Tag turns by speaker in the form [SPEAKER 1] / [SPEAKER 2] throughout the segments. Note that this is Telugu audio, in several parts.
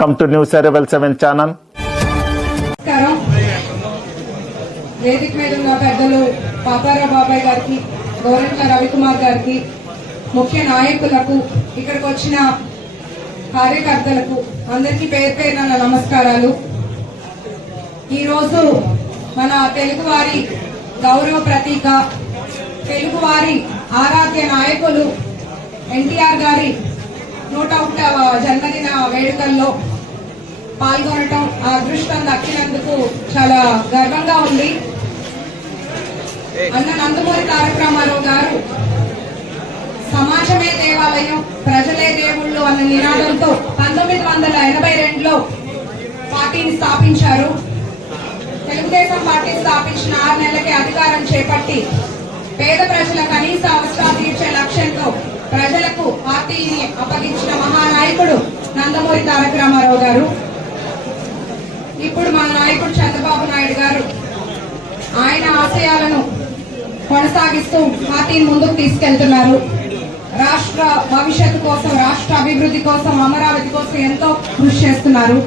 [SPEAKER 1] వెల్కమ్ టు న్యూస్ అరవల్ సెవెన్ ఛానల్.
[SPEAKER 2] వేదిక మీద ఉన్న పెద్దలు పాపారావు బాబాయ్ గారికి గోరంట్ల రవికుమార్ గారికి ముఖ్య నాయకులకు ఇక్కడికి వచ్చిన కార్యకర్తలకు అందరికీ పేరు పేరున నమస్కారాలు. ఈరోజు మన తెలుగువారి గౌరవ ప్రతీక తెలుగువారి ఆరాధ్య నాయకులు ఎన్టీఆర్ గారి నూట ఒకటవ జన్మదిన వేడుకల్లో పాల్గొనటం ఆ అదృష్టం దక్కినందుకు చాలా గర్వంగా ఉంది. అన్న నందమూరి తారక గారు సమాజమే దేవాలయం ప్రజలే దేవుళ్ళు అన్న నినాదంతో పంతొమ్మిది వందల ఎనభై రెండులో పార్టీని స్థాపించారు. తెలుగుదేశం పార్టీ స్థాపించిన ఆరు నెలలకే అధికారం చేపట్టి పేద ప్రజల కనీస అవసరాలు తీర్చే లక్ష్యంతో ప్రజలకు పార్టీని అప్పగించిన మహానాయకుడు నందమూరి తారక రామారావు గారు ఇప్పుడు మా నాయకుడు చంద్రబాబు నాయుడు గారు ఆయన ఆశయాలను కొనసాగిస్తూ పార్టీని ముందుకు తీసుకెళ్తున్నారు. రాష్ట్ర భవిష్యత్తు కోసం రాష్ట్ర అభివృద్ధి కోసం అమరావతి కోసం ఎంతో కృషి చేస్తున్నారు.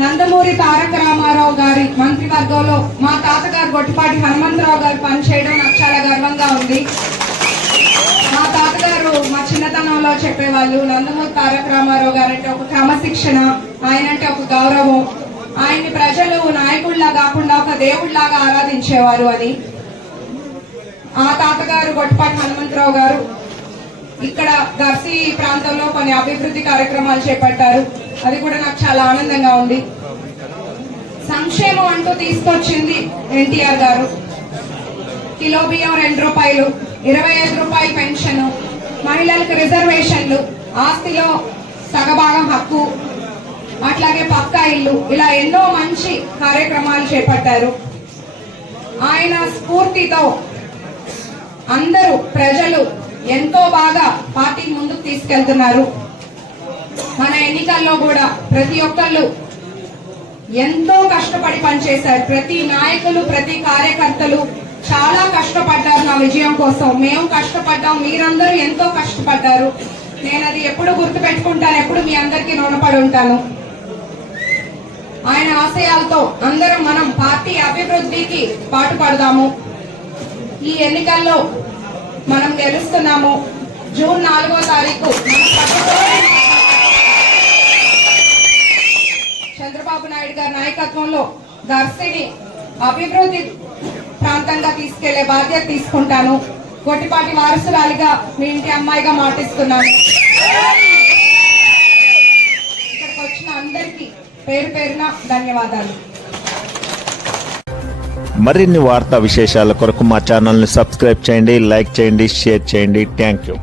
[SPEAKER 2] నందమూరి తారక రామారావు గారి మంత్రివర్గంలో మా తాతగారు గొట్టిపాటి హనుమంతరావు గారు పనిచేయడం నాకు చాలా గర్వంగా ఉంది. మా తాతగారు మా చిన్నతనంలో చెప్పేవాళ్ళు నందమూరి తారక రామారావు గారు అంటే ఒక క్రమశిక్షణ ఆయన అంటే ఒక గౌరవం ఆయన్ని ప్రజలు నాయకుడిలా కాకుండా ఒక దేవుడిలాగా ఆరాధించేవారు అని ఆ తాతగారు గొట్టపాటి హనుమంతరావు గారు ఇక్కడ దర్శి ప్రాంతంలో కొన్ని అభివృద్ధి కార్యక్రమాలు చేపట్టారు. అది కూడా నాకు చాలా ఆనందంగా ఉంది. సంక్షేమం అంటూ తీసుకొచ్చింది ఎన్టీఆర్ గారు. కిలో బియ్యం రెండు రూపాయలు ఇరవై ఐదు రూపాయల పెన్షన్ మహిళలకు రిజర్వేషన్లు ఆస్తిలో సగభాగం హక్కు అట్లాగే పక్కా ఇల్లు. ఇలా ఎన్నో మంచి కార్యక్రమాలు చేపట్టారు. ఆయన స్ఫూర్తితో అందరూ ప్రజలు ఎంతో బాగా పార్టీని ముందుకు తీసుకెళ్తున్నారు. మన ఎన్నికల్లో కూడా ప్రతి ఒక్కళ్ళు ఎంతో కష్టపడి పనిచేశారు. ప్రతి నాయకులు ప్రతి కార్యకర్తలు చాలా కష్టపడ్డారు నా విజయం కోసం. మేము కష్టపడ్డాం మీరందరూ ఎంతో కష్టపడ్డారు. నేను అది ఎప్పుడు గుర్తు పెట్టుకుంటాను ఎప్పుడు మీ అందరికీ రుణపడి ఉంటాను. ఆయన ఆశయాలతో అందరం మనం పార్టీ అభివృద్ధికి పాటుపడదాము. ఈ ఎన్నికల్లో మనం గెలుస్తున్నాము. జూన్ నాలుగో తారీఖు చంద్రబాబు నాయుడు గారి నాయకత్వంలో దర్శిని అభివృద్ధి ప్రాంతంగా తీసుకెళ్ళే బాధ్యత తీసుకుంటాను. కొట్టిపాటి వారసురాలిగా మీ ఇంటి అమ్మాయిగా మాటిస్తున్నాను ఇక్కడికి వచ్చిన అందరికీ పేరు పేరున ధన్యవాదాలు.
[SPEAKER 1] మరిన్ని వార్తా విశేషాల కొరకు మా ఛానల్ని సబ్స్క్రైబ్ చేయండి లైక్ చేయండి షేర్ చేయండి. Thank you